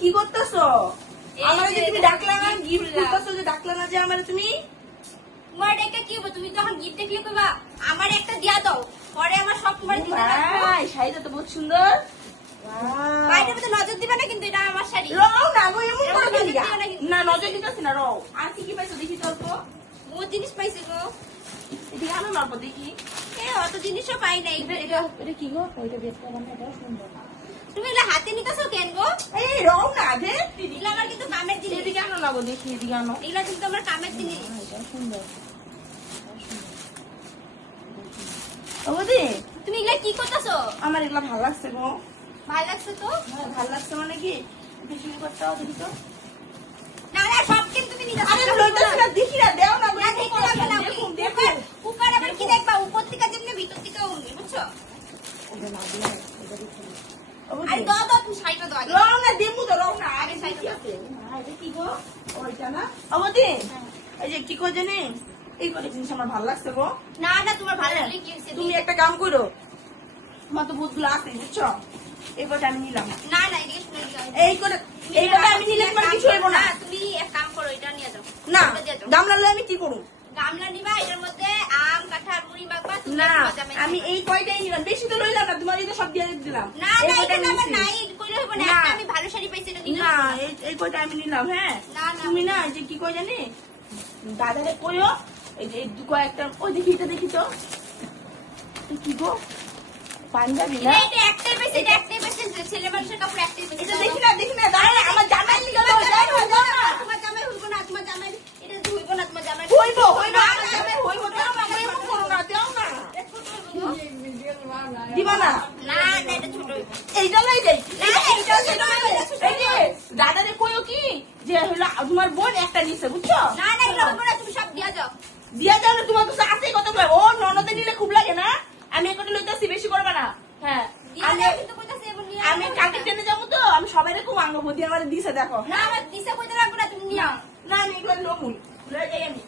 কি করতেছো? আমারে যে তুমি ডাকলা না, গিফট দিতেছো যে ডাকলা না যে আমারে তুমি? তোমার এটা কি হবে? তুমি যখন গিফট দেখলে কইবা আমার একটা দিয়া দাও, পরে আমার সব তোমার দিতে থাকবো। ভাই শাড়িটা তো বহুত সুন্দর। বাইরের মধ্যে নজর দিবা না কিন্তু, এটা আমার শাড়ি। রও না গো, এমন এমন করে নজর দিলি দিও না কিন্তু। না, নজর দিতেছি না, রও। আর কি কি পাইছো দেখি তো অল্প। বহুত জিনিস পাইছি গো। এদিকে আনো না অল্প দেখি। অত জিনিসও পাই নাই। এটা কি গো? ওইটা বেচতে বানা, এটা সুন্দর। তুমি এগুলা হাতে নিতেছো কেন গো? এই রও না আগে। এগুলা আমার কিন্তু কামের জিনিস। এদিকে আনো না গো দেখি, এদিকে আনো। এগুলা কিন্তু আমার কামের জিনিস। এটা সুন্দর। ও বৌদি, তুমি এগুলা কি করতেছো? আমার এগুলা ভালো লাগছে গো। ভালো লাগছে তো? ভালো লাগছে মানে কি? একটু শুরু করতে হবে দেখি তো। না না, সব কিন্তু তুমি নিতে আরে লইতেছি না, দেখি না, দেও না গো। না, দেখতে লাগবে না। দেখুন, উপর দেখুন। উপর আবার কি দেখবা? উপর থেকে যেমনি ভিতর থেকেও অমনি, বুঝছো? ওটা না দিলে, ওটা দেখি। ও বৌদি, আরে দাও দাও, তুমি শাড়িটা দাও আগে। রও না, দেবো তো, রও না। আগে শাড়িটা দাও। না, এটা কি গো? ওইটা না? ও বৌদি, এই যে কি কই জানি? এই কটা জিনিস আমার ভালো লাগছে গো। না না, তোমার ভালো লাগলে কি হয়েছে? তুমি একটা কাম করো, তোমার তো বুধগুলো আছে বুঝছো, এই কটা আমি নিলাম। না না, এদিকে শুনে যাও। এই করে, এই কটা আমি নিলে তোমার কিছু হইব না। তুমি এক কাম করো, এটা নিয়ে যাও। না, এটা দিয়ে যাও। গামলা লইলে আমি কি করব? গামলা নিবা, এটার মধ্যে আম কাঁঠাল মুড়ি মাখবা, তুমি না, তোমার জামাই আমি খাবে। এই কয়টাই নিলাম, বেশি তো লইলাম না, তোমার তো সব দিয়ে দিলাম। না এই না, কয়টা এটা তো আমার নিছি। নাই, কইলে হইব না। না। একটা আমি ভালো শাড়ি পাইছি, এটা নিলে না, হইব না। এই কয়টা আমি নিলাম। হ্যাঁ, না, না। তুমি না এই যে কি কই জানি, দাদারে কইও এই যে এই কয়েকটা, ওই দেখি এটা দেখি তো, এই কি গো, পাঞ্জাবি না? এটা একটাই পাইছি, এটা একটাই পাইছি, ছেলে মানুষের কাপড় একটাই পাইছি। এটা দেখি না, দেখি না, দাঁড়া, আমার জামাই নিয়ে গেল, যাও না, যাও না। তোমার জামাই হইব না, তোমার জামাই এটা হইব না, তোমার জামাই হইব, হইব, আমার জামাই হইব, দাও না, আমি এমন করো না, দাও না। দিবা না? না না, এটা ছোট হইব। এইটা লই যাই। না, এইটা ছোট হইব, এটা ছোট এই যে দাদারে কইও কি যে হলো তোমার বোন একটা নিছে বুঝছো? না না, এগুলো হইব না, তুমি সব দিয়া যাও। দিয়া যাও না, তোমার তো আছে কত কয়। ও ননদে নিলে খুব লাগে না, আমি একটা লইতাছি, বেশি করবে না। হ্যাঁ, দিয়া আমি যাও, কিন্তু কইতাছে এমন নিয়ে আমি আসো। কাকে টেনে যাবো তো, আমি সবাইরে খুব আঙ্গ বুদ্ধি আমার দিছে দেখো। না, আমার দিশা কইতে লাগবে না, তুমি নিয়ে না আও। না, আমি এগুলো লমুই লয়ে যাই আমি।